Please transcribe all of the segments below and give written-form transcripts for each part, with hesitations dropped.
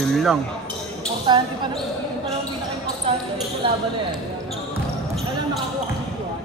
Yun lang. Importante pa naman. Yung parang pinaka-importante din sa laban na yan. Kailan makakuha ka dito ah.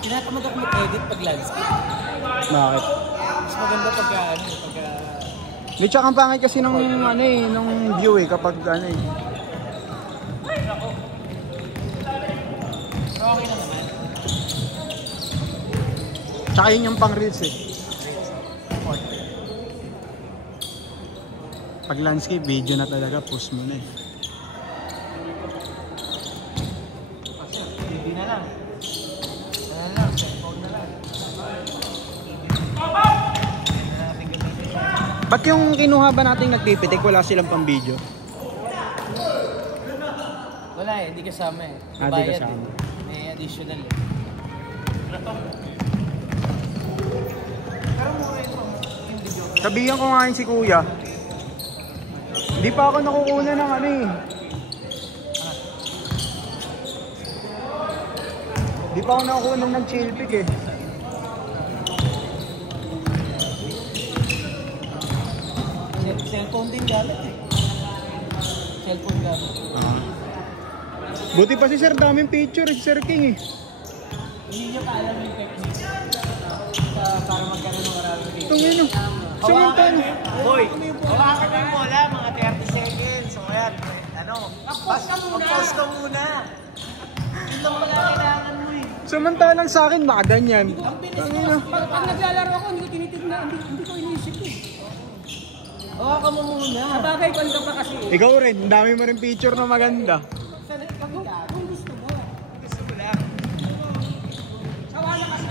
Tinatamad ako mag-edit pag landscape. Bakit? Mas maganda pagka ano, pagka... Di tsaka ang pangit kasi nung ano eh, nung view eh, kapag ano eh. So okay na naman. Tsaka yun yung pang reels eh. Pag landscape, video na talaga, post mo na eh. TV na lang. Ano lang, cellphone na lang. Ba't yung kinuha ba nating nagpipitik, wala silang pang video? Wala eh, hindi kasama eh. Di kasama. May additional eh. Sabihan ko nga yun si kuya. Hindi pa ako nakukuha ng ano eh. Hindi pa ako nakukuha ng chill pick eh. Cellphone din gamit eh. Cellphone gamit. Buti pa si Sir, daming picture eh, si Sir King eh. Hindi nyo kaalam yung technique para magkaroon ng maraming video. Itong yun oh. Sumuntan. Boy, hawakan mo yung bola, mga 30 seconds. So ayan, ano, mag-post ka muna. Yun lang mga kailangan mo eh. Samantalang sa akin, baka ganyan. Ang bilis mo, pag naglalaro ako, hindi ko tinitignan, hindi ko inisip eh. Hawakan mo muna. Sabagay, banda pa kasi eh. Ikaw rin, ang dami mo rin picture na maganda. Kung gusto mo. Gusto mo lang. Sawa na kasi.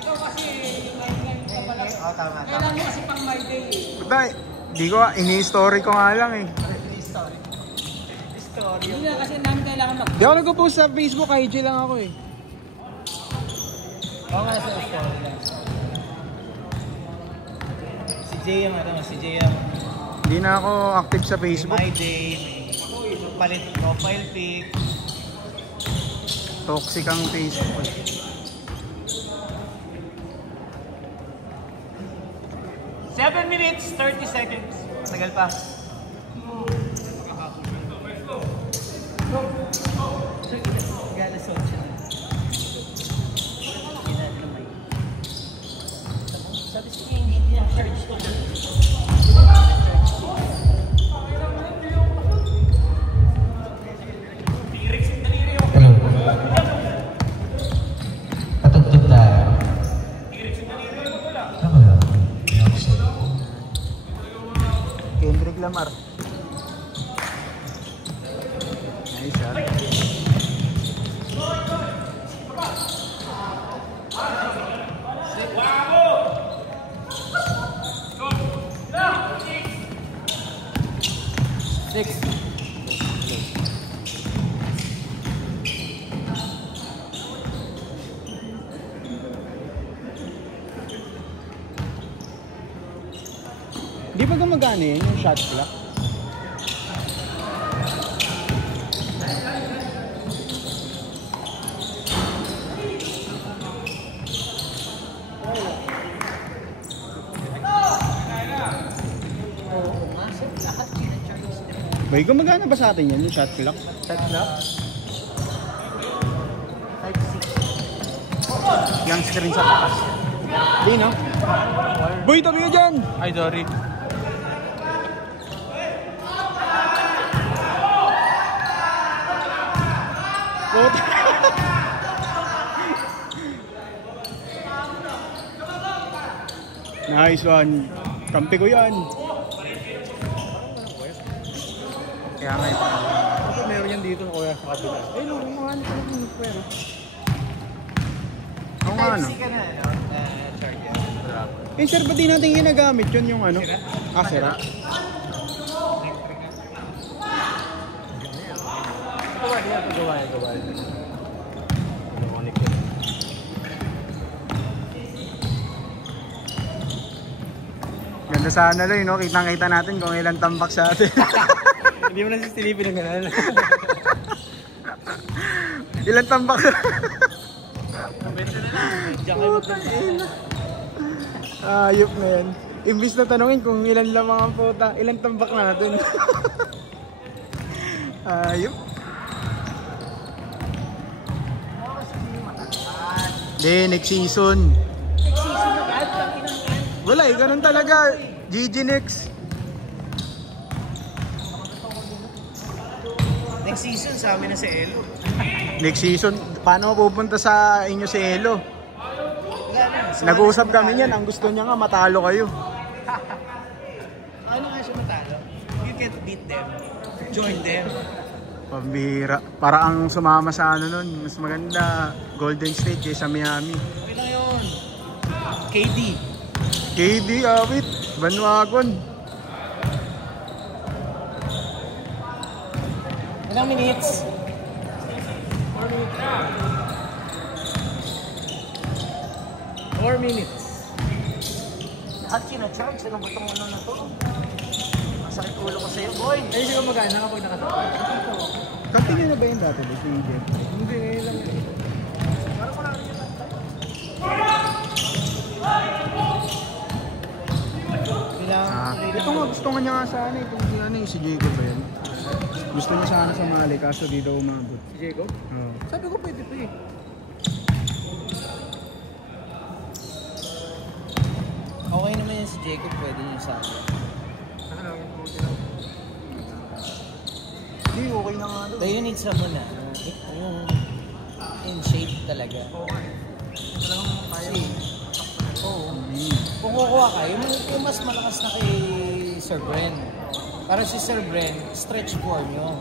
Ikaw kasi, ngayon ka pala. Oo, tama. Kailan mo kasi pang my day eh. Patay, di ko, ini-story ko nga lang eh. Story. Hindi na kasi namin kailangan mag... Di ako nag-post sa Facebook, IG lang ako eh. Oo nga sa story lang. Si Jay ang ano, si Jay ang... Hindi na ako active sa Facebook. My day, may palit profile pic. Toxic ang Facebook eh. Seven minutes, 30 seconds. Tagal pa. Galasot siya. Sabi siya hindi niya charge ko. Patugtog tayo. Kendrick Lamar. Nice ah. Six. Di ba gumagana yun, yung shot clock? Bay, gumagana ba sa atin yan, yung shot clock? Shot clock? Type 6. Yung screen sa taas. Di no? Boy, tabi ka dyan! Ay, sorry. Nice one. Kampi ko yan. Kaya nga ito. Ito meron yan dito kuya sa kabila. Eh, no, umahan ko ng pero. Ako nga ano? Type C ka na, no? Charger. Eh, sir, ba't di natin ginagamit yun yung ano? Ah, sira. Gawa. Ganda sana lang, no? Kitang-kita natin kung ilang tambak sa atin. Hindi mo na sisilipin ng gano'n. Ilang tambak? Benta na lang. Diyan kayo magpunta. Ayop na yan. Imbis na tanongin kung ilan lang mga puta, ilang tambak natin. Ayop. Hindi, next season. Next season na agad, lang inang. Wala eh, ganun talaga. GG next. Next season sa amin na si Elo. Next season, paano pupunta sa inyo si Elo? Nag-uusap kami niyan, ang gusto niya nga matalo kayo. Ano nga siya matalo? You can't beat them. Join them. Pambira. Para ang sumama sa ano nun, mas maganda Golden State kaysa Miami. Okay lang yun. KD. KD, awit. Bandwagon. Ilang minutes? 4 minutes. Lahat kina-charge. Anong batong ano na to? Masakit ulo ko sa'yo, boy. Ay, hindi ko magana kapag nakatawa. Continue na ba yun dati? Hindi, Ngayon lang yun. Parang ko lang rin yung ito nga, gusto nga niya nga sana itong si Jacob ba yan? Gusto niya sana sa Mali, kaso di daw umabot. Si Jacob? Oo. Sabi ko pwede pa eh. Okay naman yan si Jacob, pwede niya sa akin. Hindi, okay na nga daw. But you need someone na yung in shape talaga. Kasi, kung kukuha ka, yung mas malakas na kay Sir Bren. Para si Sir Bren, stretch 4 nyo.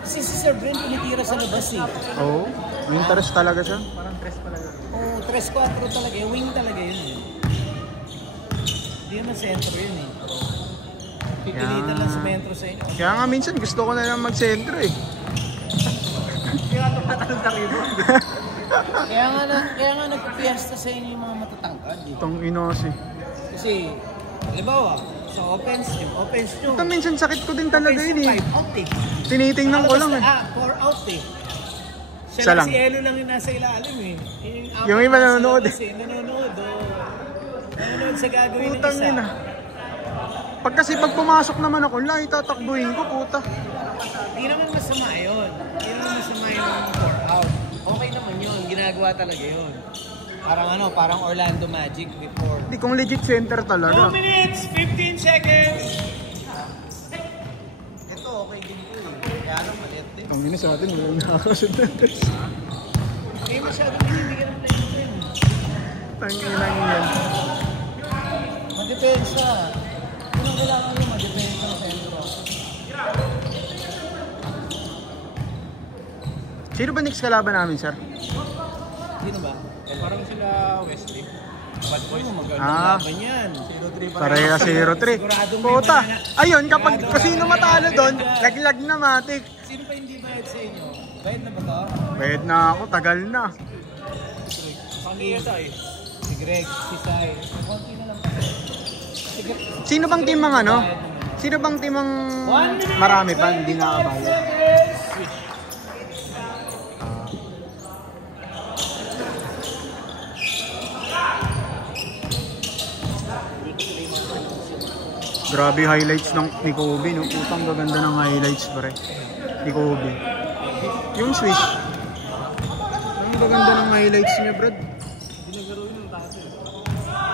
Kasi si Sir Bren pinitira sa labas eh. Oo, interest talaga siya. Parang 3 pala yun. Oo, 3-4 talaga. Wing talaga yun eh. Hindi naman sentro yun eh. Pipilitan lang sa metro sa inyo. Kaya nga minsan gusto ko na lang mag-sentro eh. Kaya tumatalong sa rebound. Kaya nga nagpiesta sa inyo yung mga matatangkad eh. Itong inos eh. Kasi, halimbawa, sa offense nyo. Ito minsan sakit ko din talaga yun eh. 5 out eh. Tinitingnan ko lang eh. 4 out eh. Siya Isa lang lang. si Elo lang yung nasa ilalim eh. Yung iba nanonood eh. Nanonood sa gagawin ng Putang isa. ina. Pag kasi pag pumasok naman ako, lang itatakbuhin ko, puta. Hindi naman masama yun. Hindi naman masama yung 4 out. Okay naman yun. Ginagawa talaga yun. Parang Orlando Magic before. Hindi, kung legit center 2 talaga. minutes, 15 seconds. Ito, okay din po eh. Kaya lang maliit din. Ang ina sa atin, walang nakakasunod. Hindi masyadong binibigyan ng play mo yun. Tangina yan. Madepensa. Unang kailangan yung madepensa ng sentro. Sino ba next kalaban namin, sir? Sino ba? Parang sila Wesley. Bad boys. Magandang laban yan. 0-3 pa rin. Pareha 0-3. Puta. Ayun, kapag sino matalo doon, laglag na matik. Sino pa hindi bayad sa inyo? Bayad na ba to? Bayad na ako, tagal na. Pang-ESI. Si Greg, si Sai. Konti na lang pa. Sino bang team ang ano? Sino bang team ang marami pa, hindi nakakabayad? Grabe highlights ni Kobe, no? Putang gaganda ng highlights, pre. Ni Kobe. Yung Swiss. Ang gaganda ng highlights niya, Brad.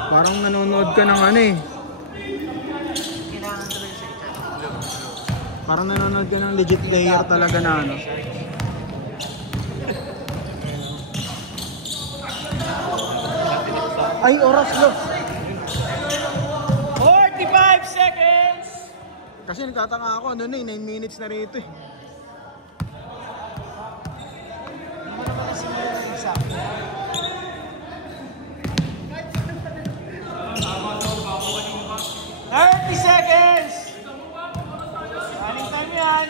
Parang nanonood ka ng ano eh. Parang nanonood ka ng legit player talaga na ano. Ay, oras lo. 45 seconds! Kasi nagtataka ako, ano na eh, 9 minutes na rito eh. Ano naman kasi meron sa akin? Seconds! Running time yan!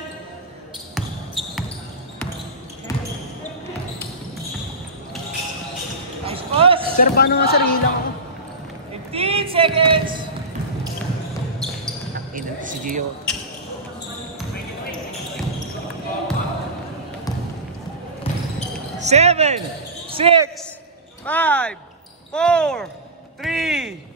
Nice boss! Sir, paano nga sir, hilang ako? 15 seconds! Ina, si Gio. 7, 6, 5, 4, 3,